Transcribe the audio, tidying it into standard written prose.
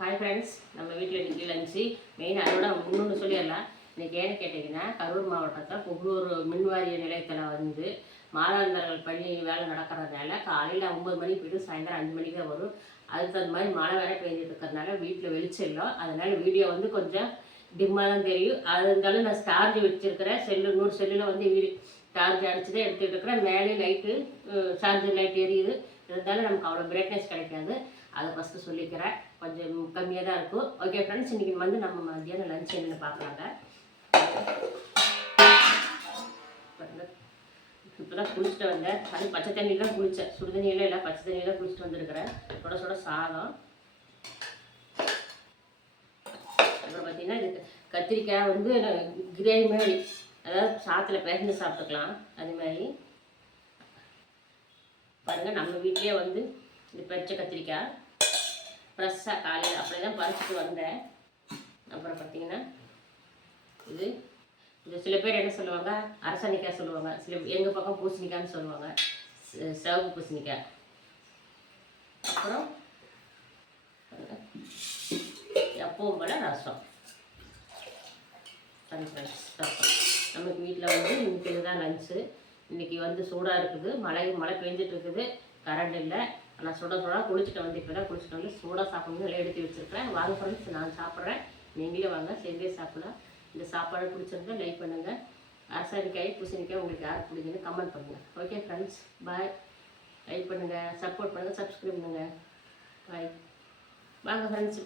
Hi friends, நம்ம வீட்டில் இன்றைக்கி லஞ்சு மெயின் அதோட இன்னொன்று சொல்லிடலாம். இன்றைக்கி ஏன்னு கேட்டிங்கன்னா, கரூர் மாவட்டத்தில் புகழூர் மின்வாரிய நிலையத்தில் வந்து மாதாந்தர்கள் பணி வேலை நடக்கிறதுனால காலையில் 9 மணிக்கு போய்ட்டு சாயந்தரம் 5 மணிக்கு தான் வரும். அதுக்கு தகுந்த மாதிரி மழை வேற பெஞ்சிட்டு இருக்கிறதுனால வீட்டில் வெளிச்சம் இல்லை. அதனால் வீடியோ வந்து கொஞ்சம் டிம்மாக தான் தெரியும். அது இருந்தாலும் நான் சார்ஜ் வச்சுருக்கிறேன். இன்னொரு செல்லில் வந்து சார்ஜ் அடிச்சு தான் எடுத்துகிட்டு இருக்கிறேன். மேலே லைட்டு சார்ஜர் லைட் எரியுது. இருந்தாலும் நமக்கு அவ்வளோ பிரைட்னஸ் கிடைக்காது. அதை ஃபஸ்ட்டு சொல்லிக்கிறேன். கொஞ்சம் கம்மியாக தான் இருக்கும். ஓகே ஃப்ரெண்ட்ஸ், இன்றைக்கி வந்து நம்ம மத்தியானம் லஞ்ச் என்னென்னு பார்க்கலாங்க. இப்போ தான் குளிச்சுட்டு வந்தேன். அது பச்சை தண்ணியில் தான் குளித்தேன். சுடு தண்ணியில் இல்லை, பச்சை தண்ணியில் தான் குளிச்சுட்டு வந்துருக்கிறேன். சுட சுட சாதம். அப்புறம் பார்த்திங்கன்னா இது கத்திரிக்காய் வந்து கிரேவி மாதிரி, அதாவது சாத்தில் பேசஞ்சு சாப்பிட்டுக்கலாம். அது மாதிரி பாருங்கள், நம்ம வீட்டிலே வந்து இது பச்சை கத்திரிக்காய் ஃப்ரெஷ்ஷாக காலையில் அப்படி தான் பறிச்சுட்டு வந்தேன். அப்புறம் பார்த்திங்கன்னா இது சில பேர் என்ன சொல்லுவாங்க, அரசணிக்காய் சொல்லுவாங்க. எங்கள் பக்கம் பூசணிக்காய்ன்னு சொல்லுவாங்க, சிவப்பு பூசணிக்காய். அப்புறம் எப்பவும் போல் ரசம். ரசம் நமக்கு வீட்டில் வந்து இன்றைக்கி இதுதான் லஞ்சு. இன்றைக்கி வந்து சூடாக இருக்குது. மழை பெஞ்சிட்டு இருக்குது. கரண்ட் இல்லை. நான் சுட குளிச்சுட்டு வந்து இப்போ தான் குளிச்சுட்டு வந்து சூடாக சாப்பிடணும் எல்லாம் எடுத்து வச்சுருக்கேன். வாங்க ஃப்ரெண்ட்ஸ், நான் சாப்பிட்றேன், நீங்களே வாங்க சேர்ந்தே சாப்பிடலாம். இந்த சாப்பாடு பிடிச்சிருந்தா லைக் பண்ணுங்கள். அரசாணிக்காய் பூசணிக்காய் உங்களுக்கு யாருக்கு பிடிக்குன்னு கமெண்ட் பண்ணுங்கள். ஓகே ஃப்ரெண்ட்ஸ், பாய். லைக் பண்ணுங்கள், சப்போர்ட் பண்ணுங்கள், சப்ஸ்கிரைப் பண்ணுங்கள். பாய். வாங்க ஃப்ரெண்ட்ஸ்.